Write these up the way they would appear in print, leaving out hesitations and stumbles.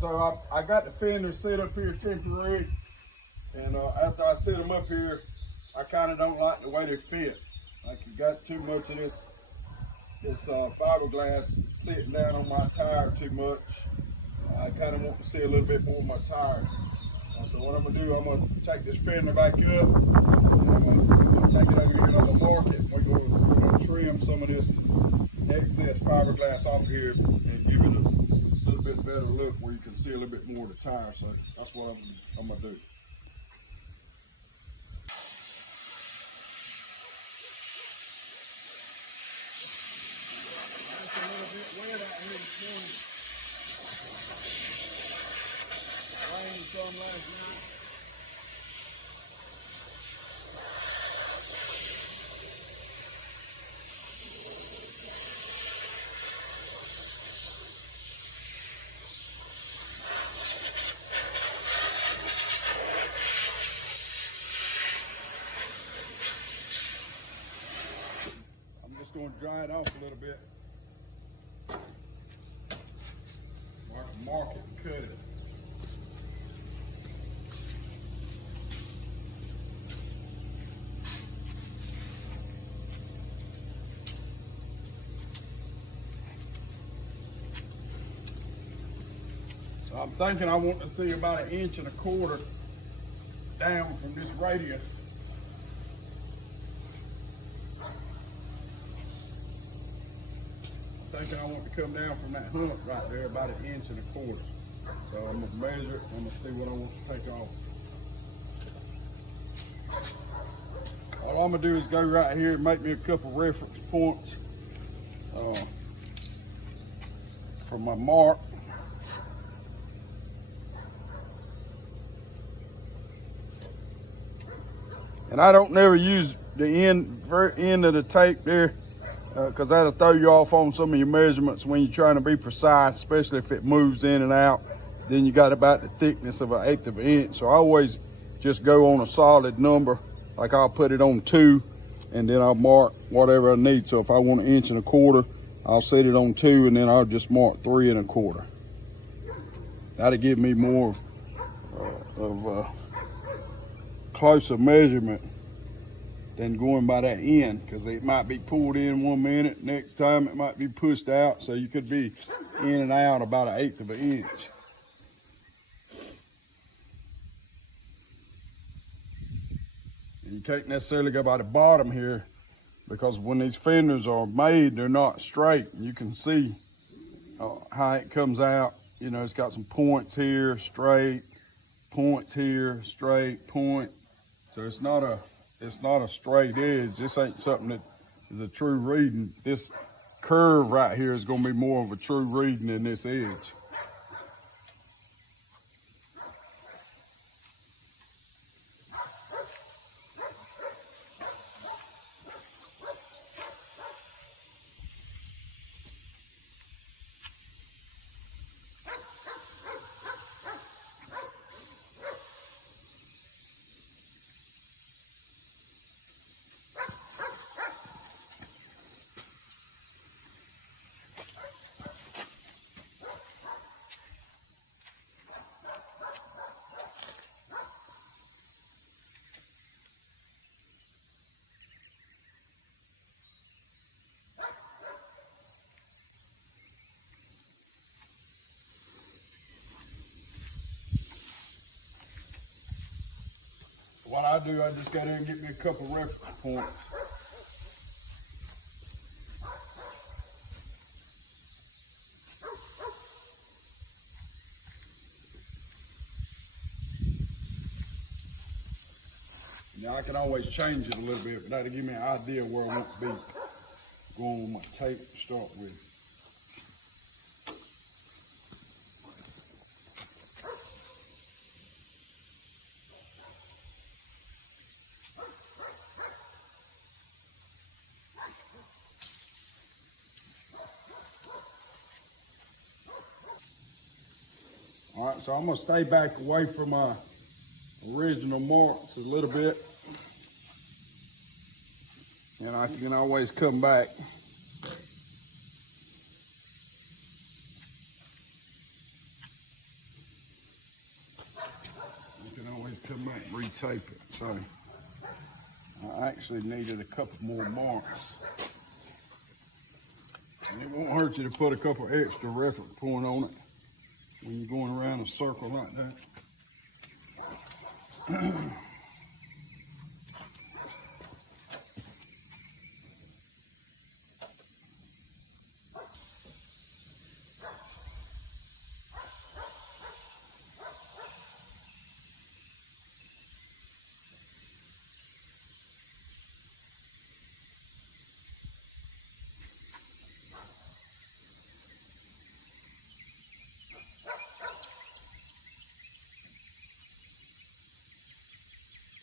So I got the fenders set up here temporary, and after I set them up here, I kind of don't like the way they fit. Like you got too much of this fiberglass sitting down on my tire too much. I kind of want to see a little bit more of my tire. So what I'm gonna do, I'm gonna take this fender back up, and I'm gonna take it over here on the market. We're gonna trim some of this excess fiberglass off here and give it a little bit better look where you can see a little bit more of the tire. So that's what I'm gonna do. It's a little bit wet out here this morning. Rain some last night. Going to dry it off a little bit. Mark it and cut it. So I'm thinking I want to see about 1.25 inches down from this radius. I want to come down from that hump right there about 1.25 inches. So I'm gonna measure it. I'm gonna see what I want to take off. All I'm gonna do is go right here and make me a couple reference points for my mark. And I don't never use the very end of the tape there, because that'll throw you off on some of your measurements when you're trying to be precise, especially if it moves in and out. Then you got about the thickness of 1/8 of an inch. So I always just go on a solid number, like I'll put it on 2, and then I'll mark whatever I need. So if I want 1.25 inches, I'll set it on 2, and then I'll just mark 3.25. That'll give me more of closer measurement than going by that end, because it might be pulled in 1 minute, next time it might be pushed out, so you could be in and out about 1/8 of an inch. And you can't necessarily go by the bottom here, because when these fenders are made, they're not straight. You can see how it comes out. You know, it's got some points here, straight, points here, straight, point. So it's not a straight edge. This ain't something that is a true reading. This curve right here is gonna be more of a true reading than this edge. What I do, I just go there and get me a couple reference points. Now I can always change it a little bit, but that'll give me an idea where I want to be going with my tape to start with. All right, so I'm gonna stay back away from my original marks a little bit, and I can always come back. can always come back and retape it. So I actually needed a couple more marks. And it won't hurt you to put a couple extra reference point on it when you're going around a circle like that.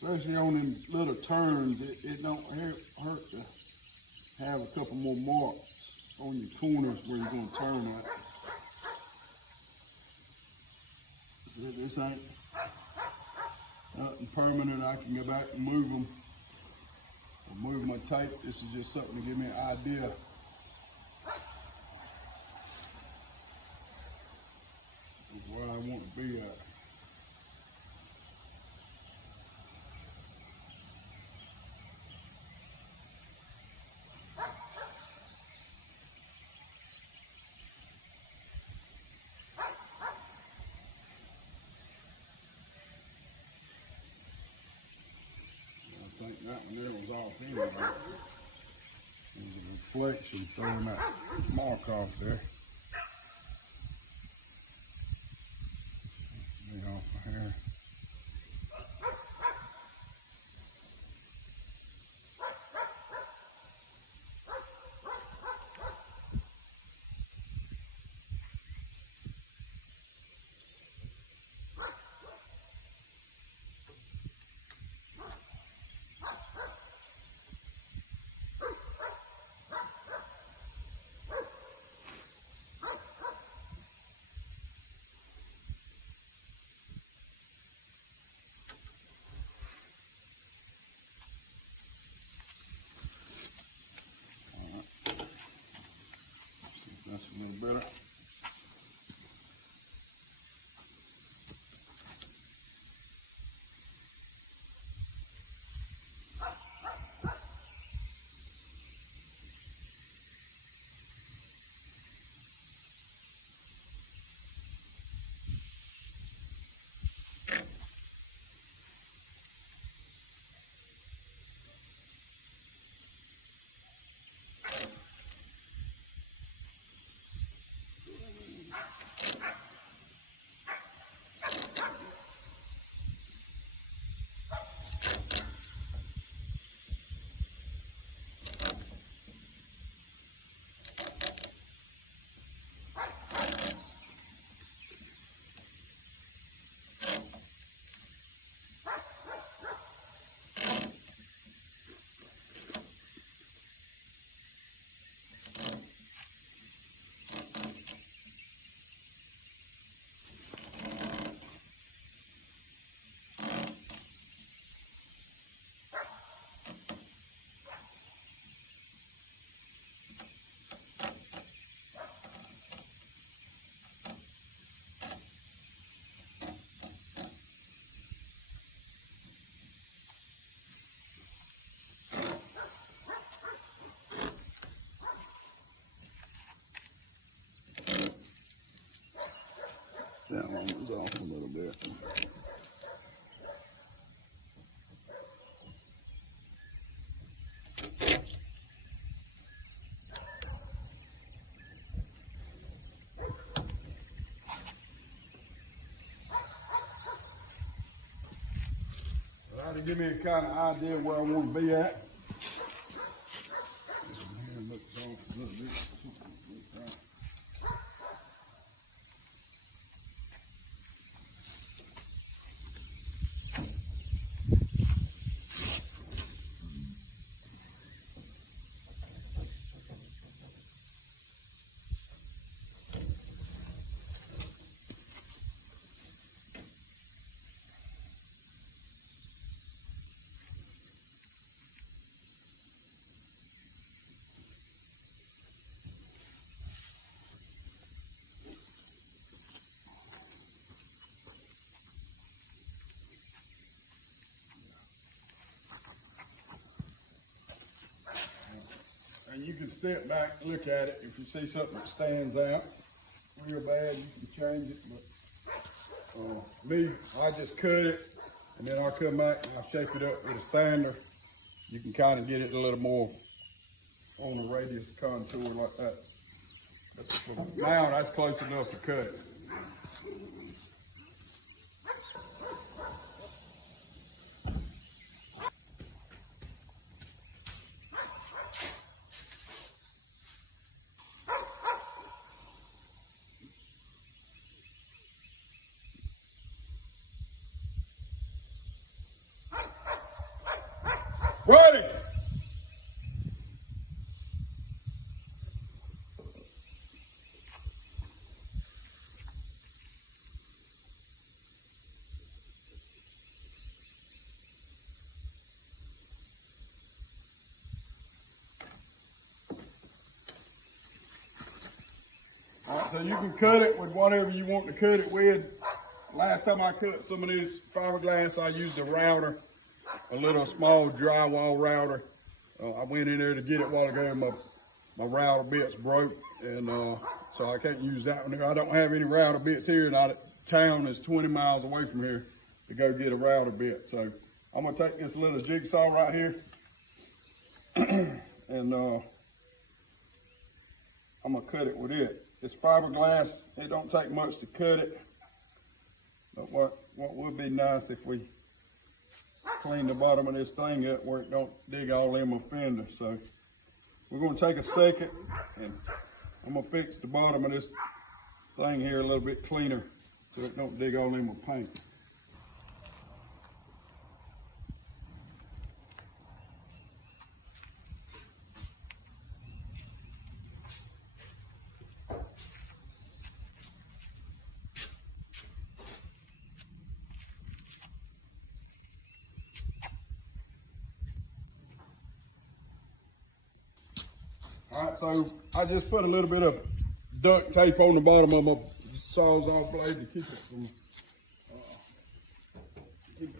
Especially on them little turns, it don't hurt to have a couple more marks on your corners where you're going to turn at. So this ain't nothing permanent. I can go back and move them or move my tape. This is just something to give me an idea of where I want to be at. I think that one there was off anyway. There's a reflection throwing that mark off there. Get off of here. That's a little better. That one was off a little bit. That'll give me a kind of idea where I want to be at. Looks off a little bit. can step back and look at it. If you see something that stands out real bad, you can change it. But me, I just cut it, and then I'll come back and I'll shape it up with a sander. You can kind of get it a little more on a radius contour like that. Now that's close enough to cut it. Ready! All right, so you can cut it with whatever you want to cut it with. Last time I cut some of this fiberglass, I used a router, a little small drywall router. I went in there to get it a while ago, and my router bits broke, and so I can't use that one. I don't have any router bits here, and our town is 20 miles away from here to go get a router bit. So I'm gonna take this little jigsaw right here, and I'm gonna cut it with it. It's fiberglass. It don't take much to cut it. But what would be nice if we clean the bottom of this thing up where it don't dig all in my fender. So we're gonna take a second, and I'm gonna fix the bottom of this thing here a little bit cleaner so it don't dig all in my paint. All right, so I just put a little bit of duct tape on the bottom of my Sawzall blade to keep it from digging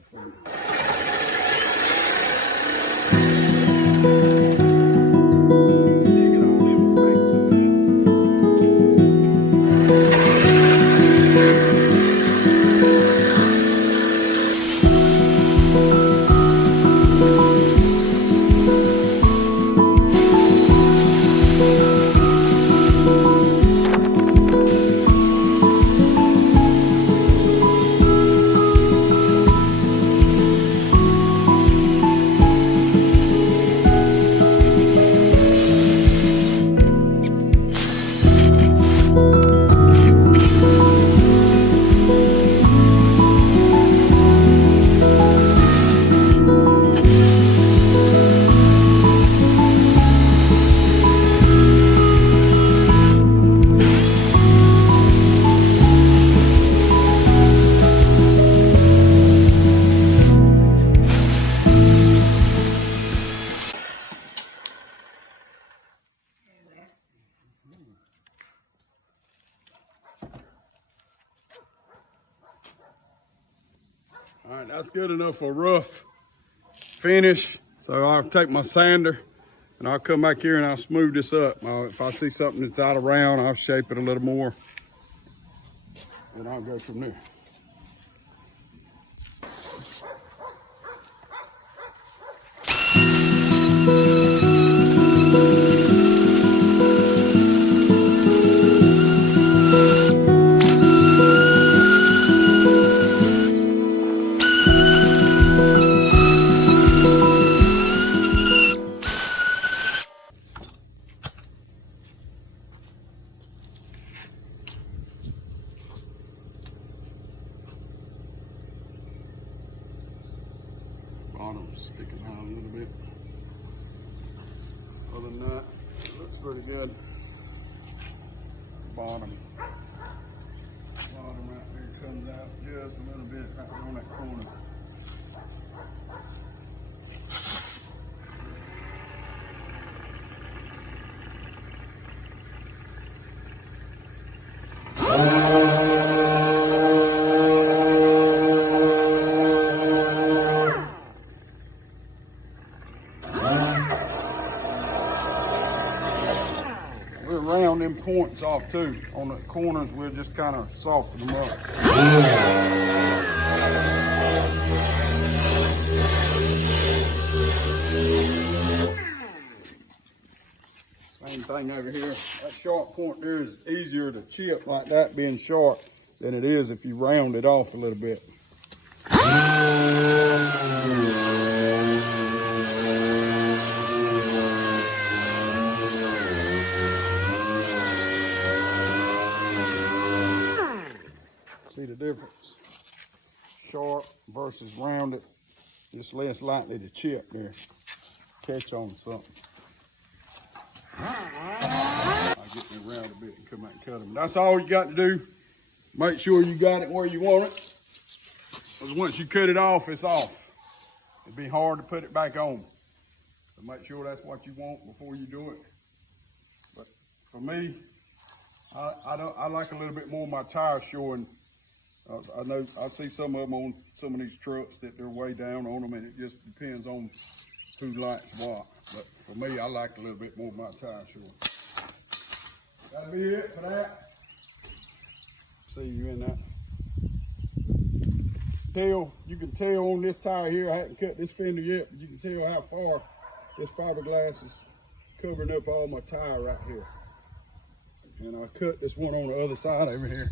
all in my paint so all right, that's good enough for a rough finish. So I'll take my sander and I'll come back here and I'll smooth this up. If I see something that's out of round, I'll shape it a little more, and I'll go from there. Bottom's sticking out a little bit. Other than that, it looks pretty good. Bottom right there comes out just a little bit right on that corner. joints off too. On the corners, we'll just kind of soften them up. Same thing over here. That sharp point there is easier to chip like that being sharp than it is if you round it off a little bit. See the difference? Sharp versus rounded, just less likely to chip there. Catch on something. I'll get me around a bit and come out and cut them. That's all you got to do. Make sure you got it where you want it. Because once you cut it off, it's off. It'd be hard to put it back on. So make sure that's what you want before you do it. But for me, I like a little bit more of my tires showing. I know I see some of them on some of these trucks that they're way down on them, and it just depends on who likes what. But for me, I like a little bit more of my tire showing. That'll be it for that. See you in that. You can tell on this tire here, I haven't cut this fender yet, but you can tell how far this fiberglass is covering up all my tire right here. And I cut this one on the other side over here.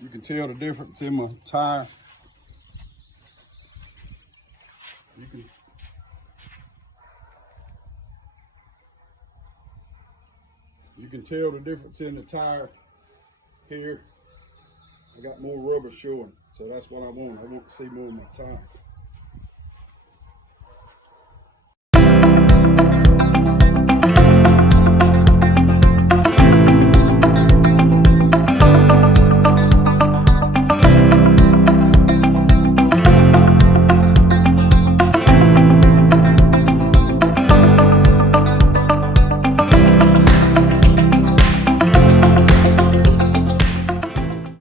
You can tell the difference in my tire. You can tell the difference in the tire here. I got more rubber showing, so that's what I want. I want to see more of my tire.